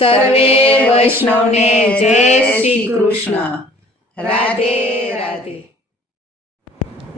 સર્વે વૈષ્ણવને જય શ્રી કૃષ્ણ. રાધે રાધે.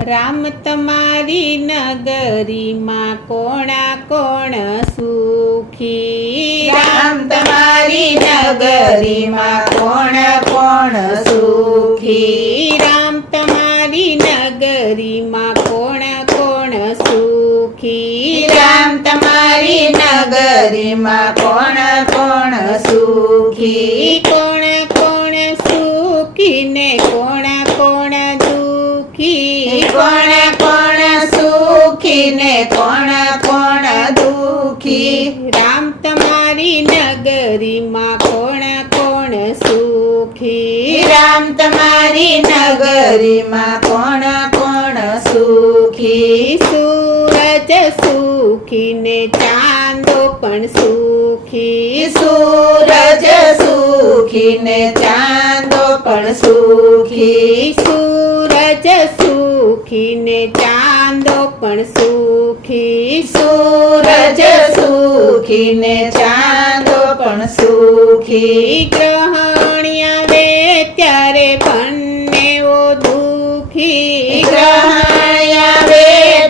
રામ તમારી નગરીમાં કોણા કોણ સુખી. રામ તમારી નગરીમાં કોણ કોણ સુખી. રામ તમારી નગરીમાં કોણ કોણ સુખી. રામ તમારી નગરીમાં કોણ કોણ સુખી. કોણ કોણ સુખી ને કોણ કોણ દુખી. કોણ કોણ સુખી ને કોણ કોણ દુખી. રામ તમારી નગરીમાં કોણ કોણ સુખી. રામ તમારી નગરીમાં કોણ કોણ સુખી. સૂરજ સુખી ને ચાંદો પણ સુખી. સૂરજ સુખી ને ચાંદો પણ સુખી. સૂરજ સુખી ને ચાંદો પણ સુખી. સૂરજ સુખી ને ચાંદો પણ સુખી. ગ્રહણ આવે ત્યારે બંનેઓ દુખી. ગ્રહણ આવે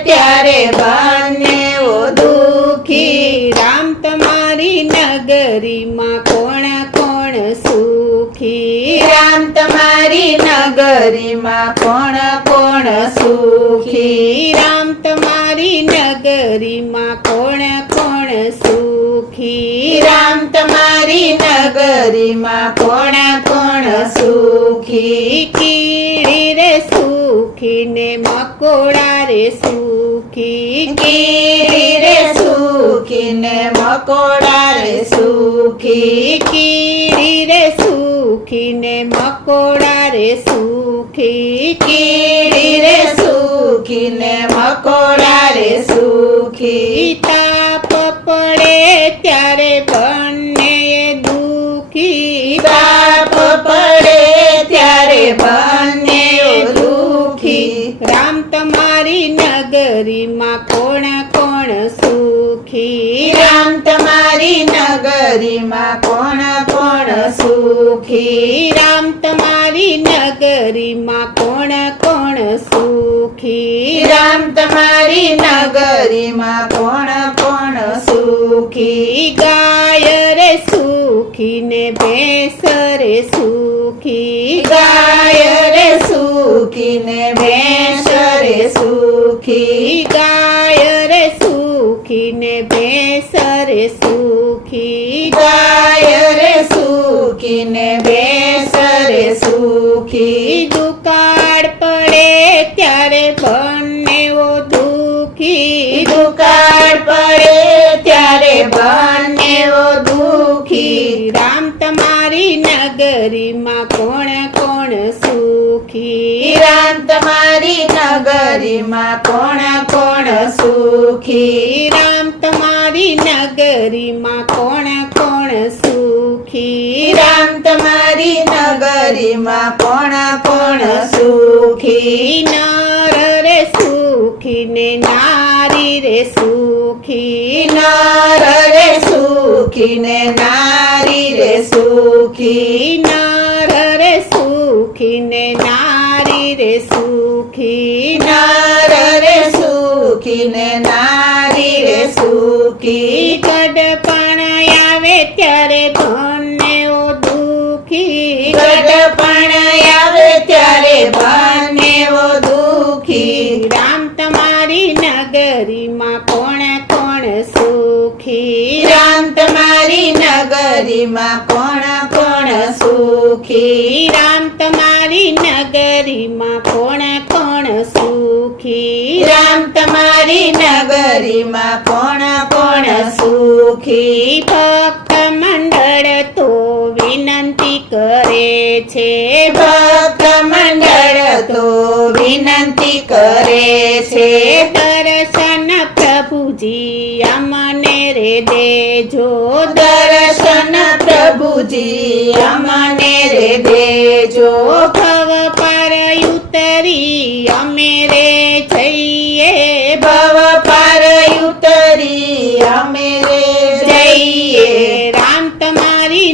ત્યારે બંનેઓ દુખી. રામ તમારી નગરીમાં કોણ કોણ સુખી. રામ તમારી નગરીમાં કોણ કોણ સુખી. રામ તમારી નગરીમાં કોણ કોણ સુખી. રામ તમારી નગરીમાં કોણ કોણ સુખી. કીડી રે સુખી ને મકોડા રે સુખી. કીડી રે સુખી ને મકોડા રે સુખી. કીડી રે સુખી ને મકોડા રે સુખી. કીડી રે સુખી ને મકોડા રે સુખી. તાપ પડે ત્યારે બંને દુખી. તાપ પડે ત્યારે બંનેઓ દુખી. રામ તમારી નગરીમાં કોણ કોણ સુખી. રામ તમારી નગરીમાં કોણ કોણ સુખી. રામ તમારી નગરીમાં કોણ કોણ સુખી. રામ તમારી નગરીમાં કોણ કોણ સુખી. ગાય રે સુખી ને ભેંસ રે સુખી. ગાય રે સુખી ને ભેંસ રે સુખી. ગાય રે સુખી ને ભેંસ રે સુખી. ગાય રે સુખી ને ભેંસ રે સુખી. દુકાળ પડે ત્યારે બંનેઓ દુખી. દુકાળ પડે ત્યારે બંનેઓ દુખી. રામ તમારી નગરીમાં કોણ કોણ સુખી. રામ તમારી નગરીમાં કોણ કોણ સુખી. રામ તમારી નગરીમાં કોણ કોણ સુખી. રામ તમારી નગરીમાં કોણ કોણ સુખી. નર રે સુખી ને નારી રે સુખી. નર રે સુખી ને નારી રે સુખી. નર રે સુખી ને નારી રે સુખી. નર રે સુખી ને નારી રે સુખી. ગડપણ આવે ત્યારે બંનેઓ દુખી. ગડપણ આવે ત્યારે બંનેઓ દુખી. રામ તમારી નગરીમાં કોણ કોણ સુખી. રામ તમારી નગરીમાં કોણ કોણ સુખી. રામ તમારી નગરીમાં કોણ કોણ સુખી. રામ તમારી નગરીમાં કોણ કોણ સુખી. ભક્ત મંડળ તો વિનંતી કરે છે. ભક્ત મંડળ તો વિનંતી કરે છે. દર્શન પ્રભુજી અમને રે દેજો. દર્શન પ્રભુજી અમને રે દેજો. ભવ પર ઉતરી અમે રે જઈએ. ભવ પર ઉતરી અમે રે જઈએ. રામ તમારી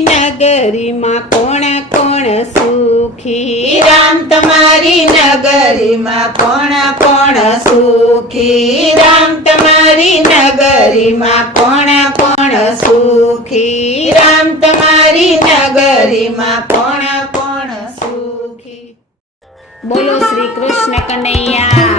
કોણ કોણ સુખી રામ તમારી નગરીમાં કોણ કોણ સુખી રામ તમારી નગરીમાં કોણ કોણ સુખી રામ તમારી નગરીમાં કોણ કોણ સુખી બોલો શ્રી કૃષ્ણ કનૈયા